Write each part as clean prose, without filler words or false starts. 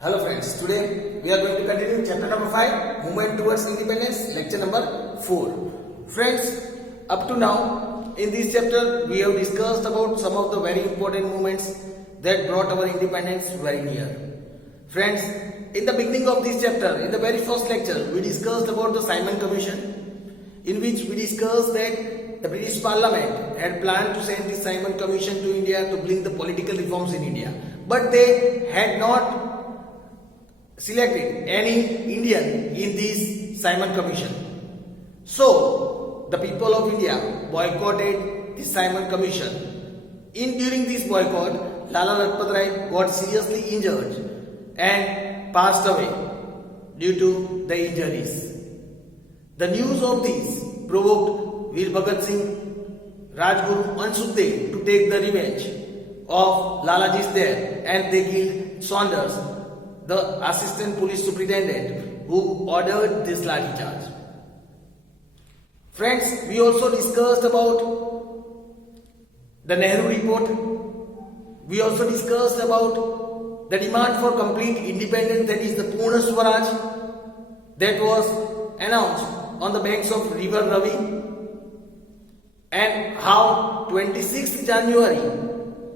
Hello friends, today we are going to continue chapter number 5, Movement Towards Independence, lecture number 4. Friends, up to now, in this chapter we have discussed about some of the very important movements that brought our independence very near. Friends, in the beginning of this chapter, in the very first lecture, we discussed about the Simon Commission, in which we discussed that the British Parliament had planned to send the Simon Commission to India to bring the political reforms in India, but they had not selected any Indian in this Simon Commission. So, the people of India boycotted the Simon Commission. During this boycott, Lala Lajpat Rai got seriously injured and passed away due to the injuries. The news of this provoked Veer Bhagat Singh, Rajguru and Sukhdev to take the revenge of Lalaji's death, and they killed Saunders, the assistant police superintendent who ordered this lathi charge. Friends, we also discussed about the Nehru report. We also discussed about the demand for complete independence, that is the Purna Swaraj, that was announced on the banks of river Ravi, and how 26th January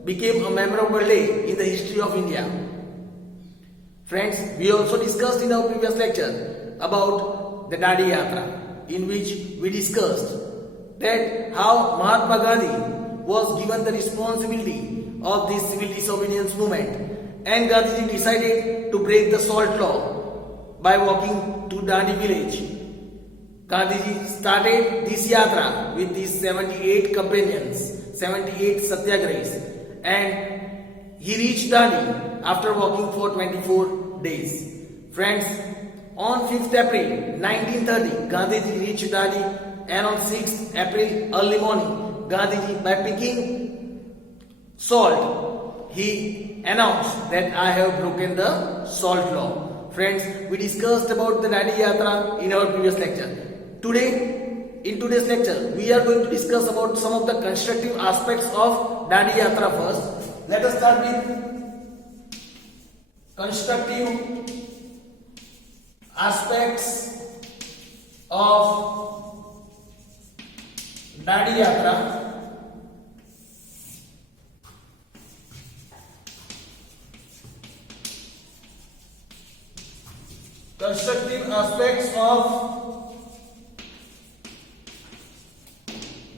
became a memorable day in the history of India. Friends, we also discussed in our previous lecture about the Dadi Yatra, in which we discussed that how Mahatma Gandhi was given the responsibility of this civil disobedience movement, and Gandhiji decided to break the salt law by walking to Dandi village. Gandhiji started this yatra with these 78 companions, 78 satyagrahis, and he reached Dandi after walking for 24 days. Friends, on 5th April 1930, Gandhiji reached Dandi, and on 6th April early morning, Gandhiji, by picking salt, he announced that I have broken the salt law. Friends, we discussed about the Dandi Yatra in our previous lecture. Today, in today's lecture, we are going to discuss about some of the constructive aspects of Dandi Yatra first. Let us start with constructive aspects of Dandi Yatra. Constructive aspects of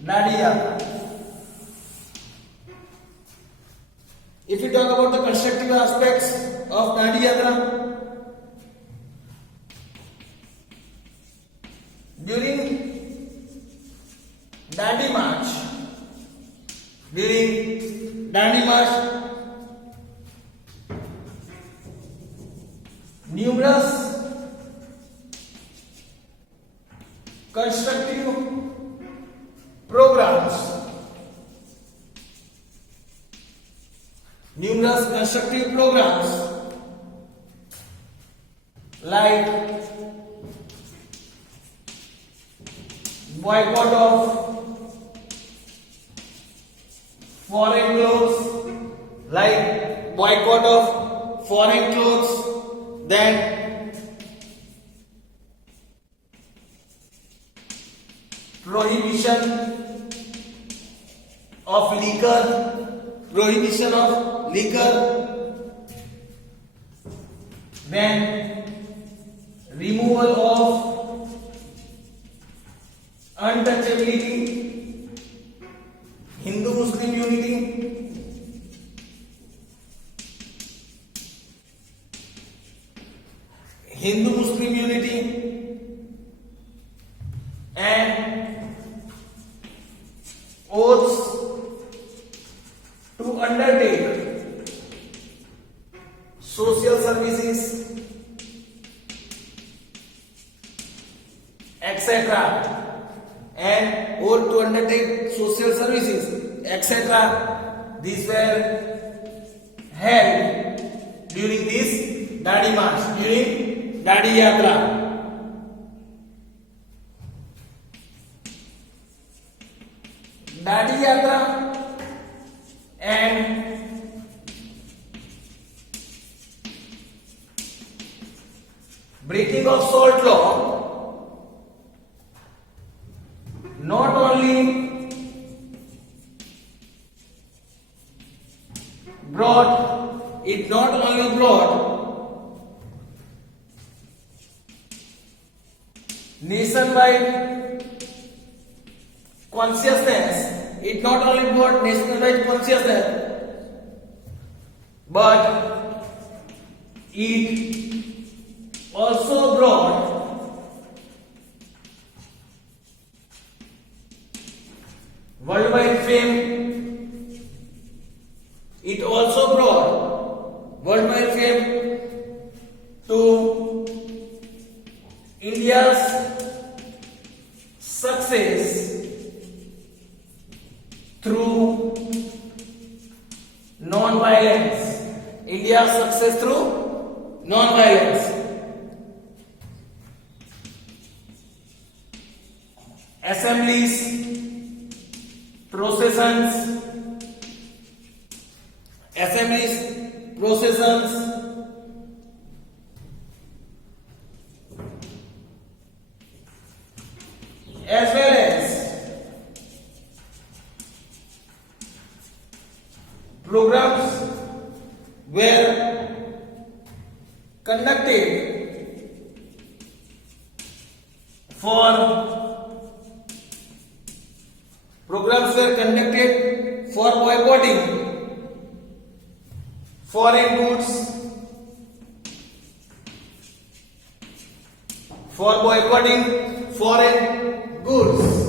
Dandi Yatra. If we talk about the constructive aspects of Dandi Yatra, during Dandi March, numerous constructive programs, like boycott of foreign clothes, then prohibition of liquor, then removal of untouchability, Hindu-Muslim unity, and oaths to undertake social services, etc. and oath to undertake social services, etc. These were held during this Dandi March, during Dandi Yatra. Dandi Yatra and breaking of salt law not only brought nationwide consciousness, but it also brought worldwide fame. It also brought worldwide fame to India's success through non-violence. India's success through non-violence. Assemblies, processions, as well as programs were conducted for boycotting foreign goods,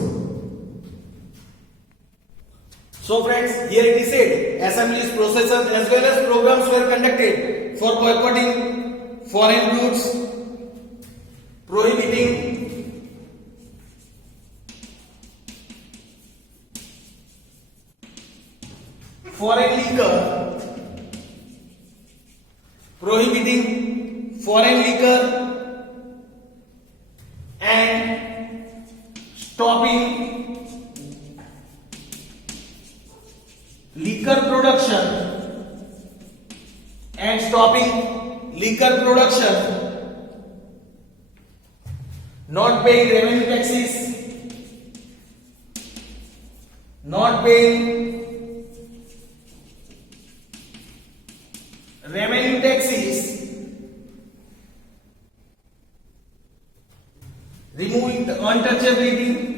So friends, here it is said, assemblies, processions as well as programs were conducted for boycotting foreign goods, prohibiting foreign liquor, and stopping liquor production, not paying revenue taxes, removing the untouchability,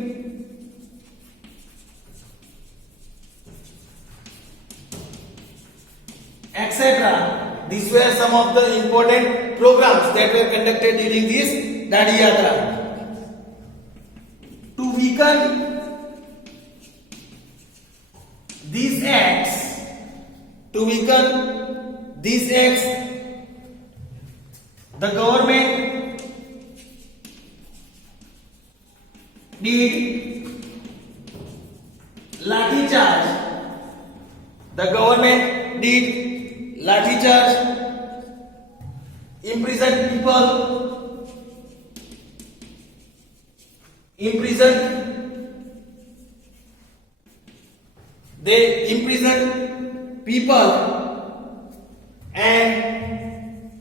etc. These were some of the important programs that were conducted during this Dadi Yatra. To weaken these acts, the government did lathi charge. Imprisoned people and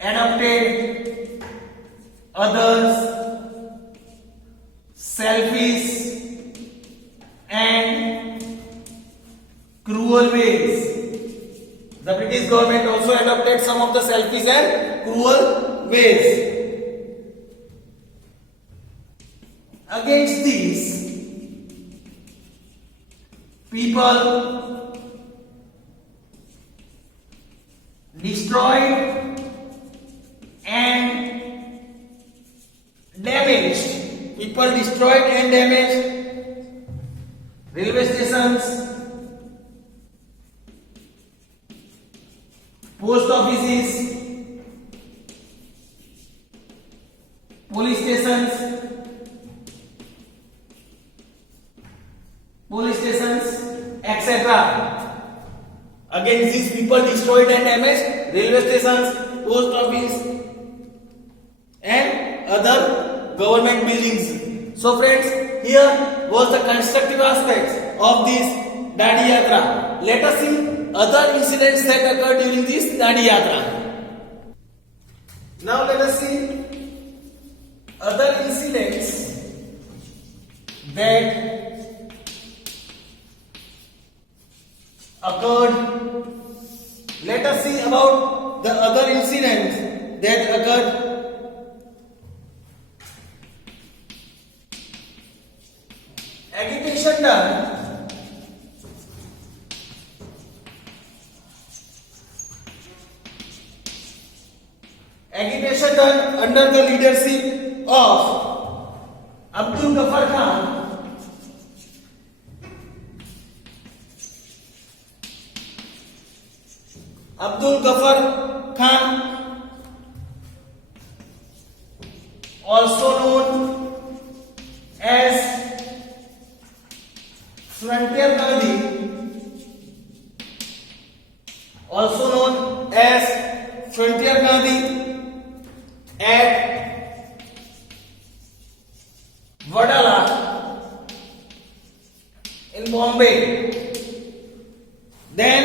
adopted others selfish and cruel ways. The British government also adopted some of the selfish and cruel ways. Against this, people destroyed and damaged railway stations, post offices, police stations, etc. Against these people destroyed and damaged railway stations, post office and other government buildings. So friends, here was the constructive aspects of this Dadi Yatra. Let us see other incidents that occurred during this Dadi Yatra. Now let us see other incidents that occurred. Let us see about the other incidents that occurred. Agitation done under the leadership of Abdul Ghaffar Khan. Abdul Ghaffar Khan, also known as Frontier Gandhi, at Wadala in Bombay. Then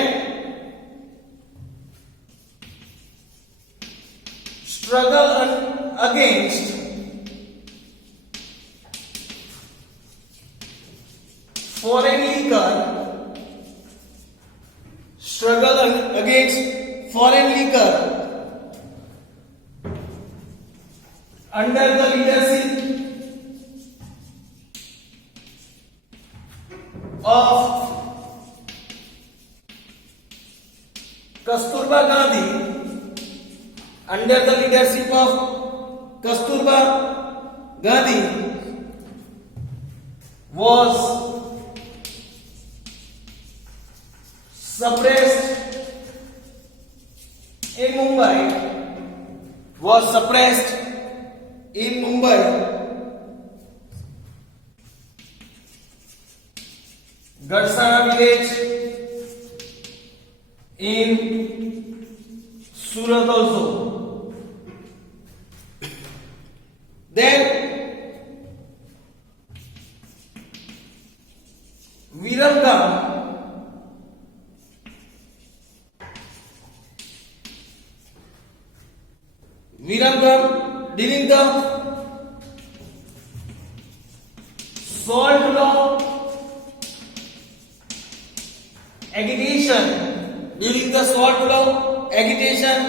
struggle against foreign liquor, under the leadership of Kasturba Gandhi, was suppressed in Mumbai. Gadsana village in Surat also. Then Viramgam during the salt law agitation,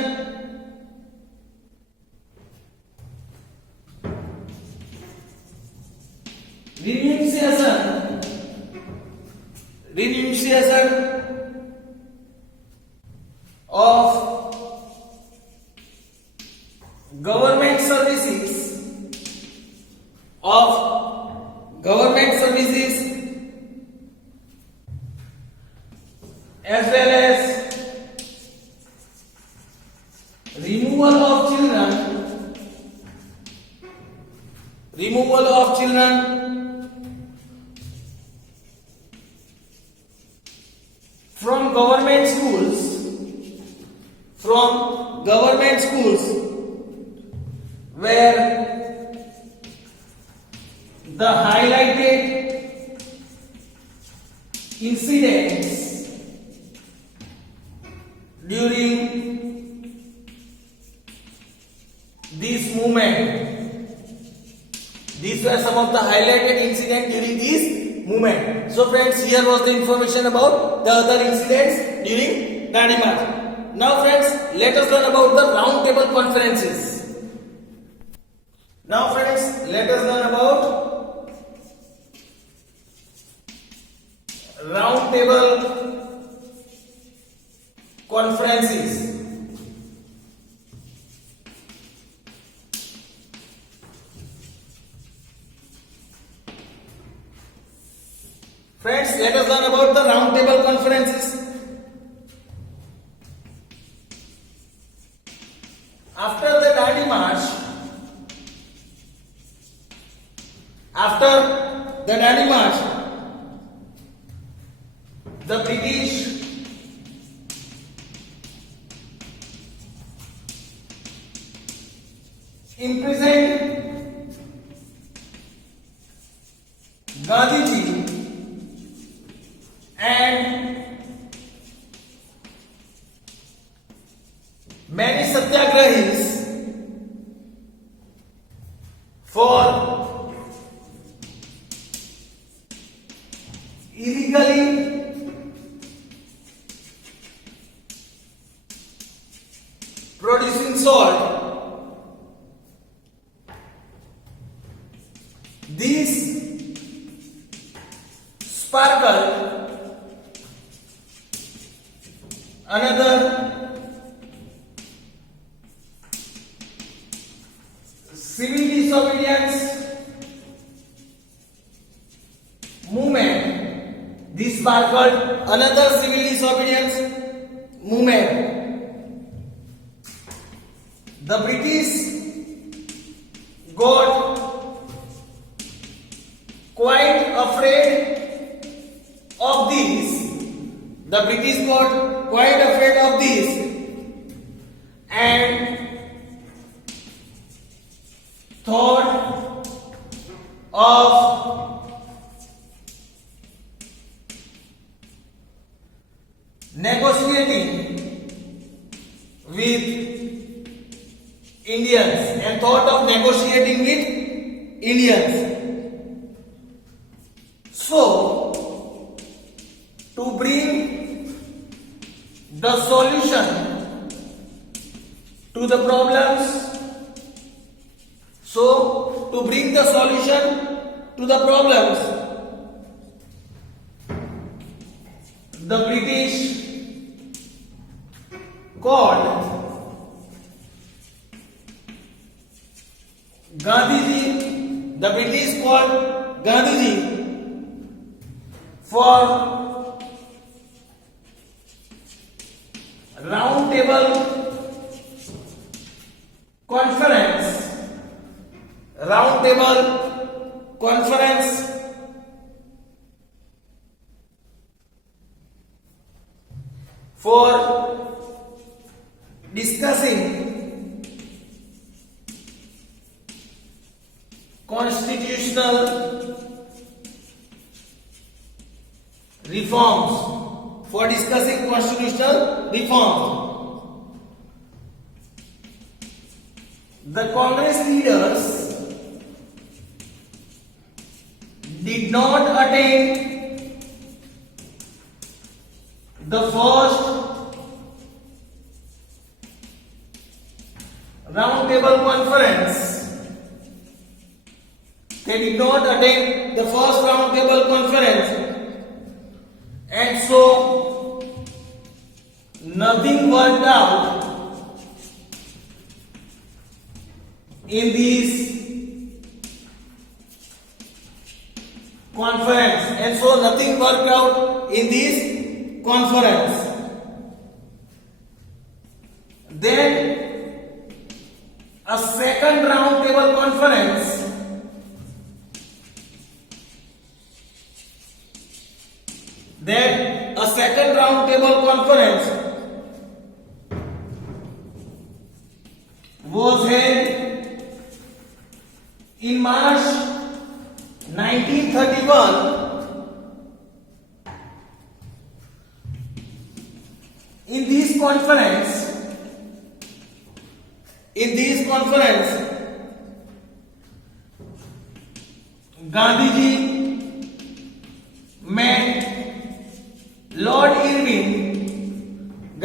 renunciation of government services as well as removal of children from government schools where the highlighted incidents during this movement. These were some of the highlighted incidents during this movement. So friends, here was the information about the other incidents during Dandi March. Now friends, let us learn about the round table conferences. Round table conferences. Friends, let us learn about the round table conferences. After the Dandi March, the British imprisoned Gandhiji and many satyagrahis for illegally producing salt. These sparkled another civil disobedience movement. This sparkled another civil disobedience movement. The British got quite afraid of this. The British got quite afraid of this and thought of negotiating with Indians and thought of negotiating with Indians. So, to bring the solution to the problems, the British called Gandhiji. The British called Gandhiji for round table conference for discussing constitutional reforms. The Congress leaders did not attend the first round table conference. And so nothing worked out in this conference. Then a second round table conference was held in March 1931 in this conference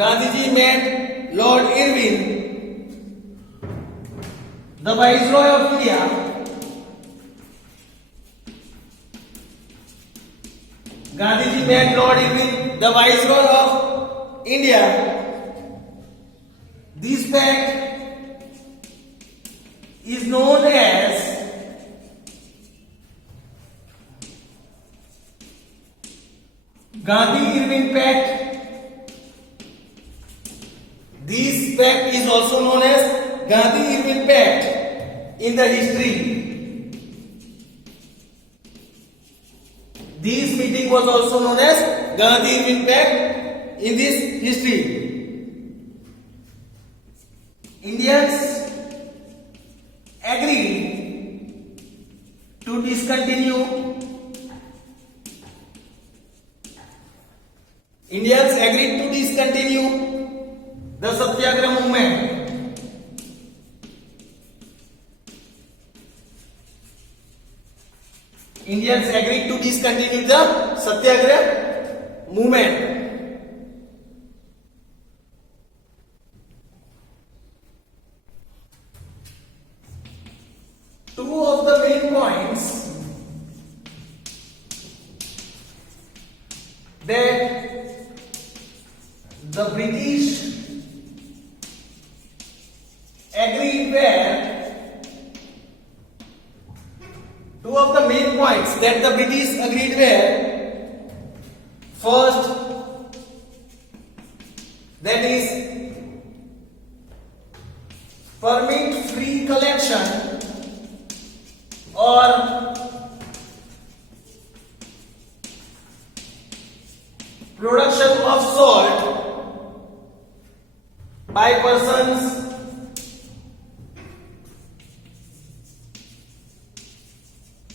Gandhiji met Lord Irwin, the Viceroy of India. Gandhiji met Lord Irwin, the Viceroy of India. This pact is known as Gandhi-Irwin Pact. This pact is also known as Gandhi-Irwin Pact in the history. This meeting was also known as Gandhi-Irwin Pact in this history. Indians agreed to discontinue the Satyagraha movement. Indians agreed to discontinue the Satyagraha movement. Two of the main points that the British agreed were two of the main points that the British agreed were first, that is permit free collection or production of salt by persons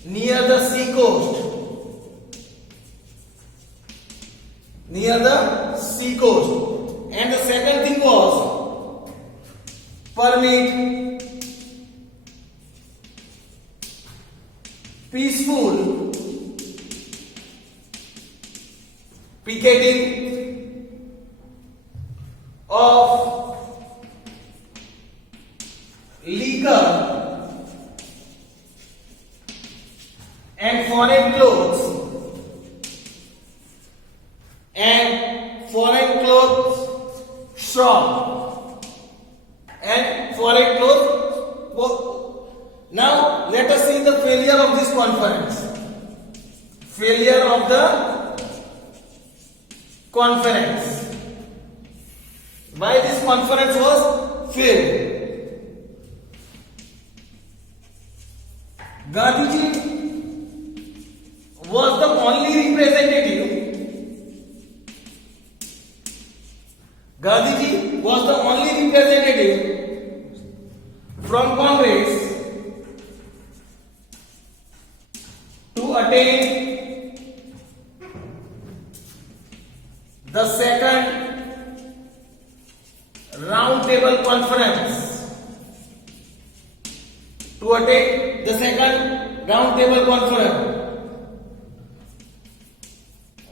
near the sea coast. Near the sea coast. And the second thing was permit peaceful picketing of liquor and foreign clothes and foreign clothes shop and foreign clothes. Now let us see the failure of this conference. Failure of the conference. Why this conference was failed? Gandhiji was the only representative. Gandhiji was the only representative from Congress to attend the second round table conference. To attend the second round table conference.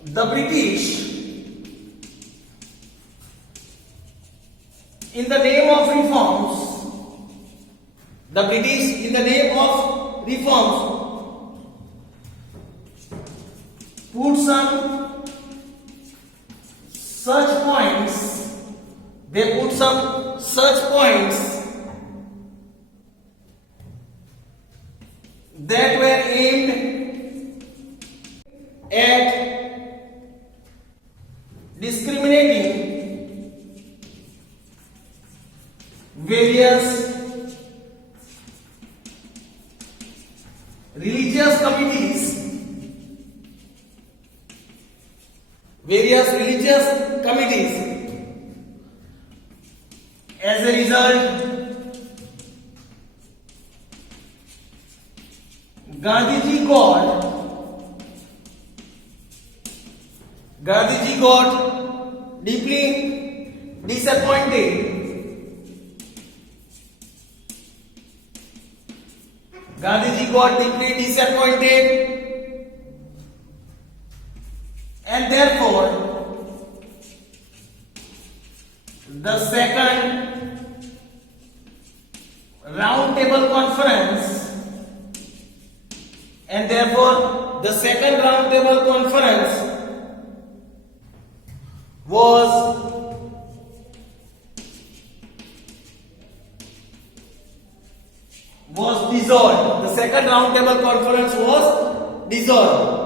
The British, in the name of reforms, put some such points, that were aimed at discriminating various religious committees As a result, Gandhiji got deeply disappointed. And therefore the second round table conference was dissolved. The second round table conference was dissolved.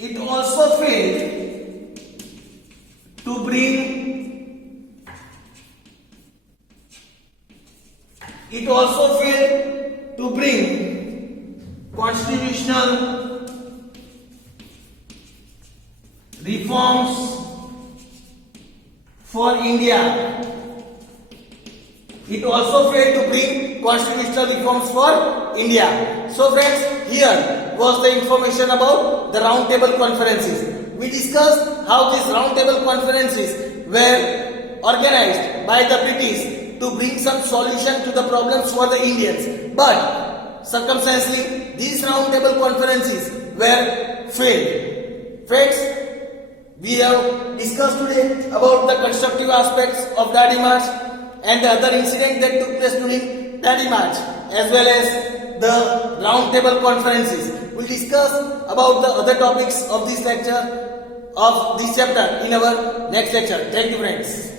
It also failed to bring constitutional reforms for India. So friends, here was the information about the round table conferences. We discussed how these round table conferences were organized by the British to bring some solution to the problems for the Indians. But circumstantially, these roundtable conferences were failed. Friends, we have discussed today about the constructive aspects of Dadi March and the other incident that took place during Dadi March, as well as the roundtable conferences. We'll discuss about the other topics of this lecture, of this chapter, in our next lecture. Thank you, friends.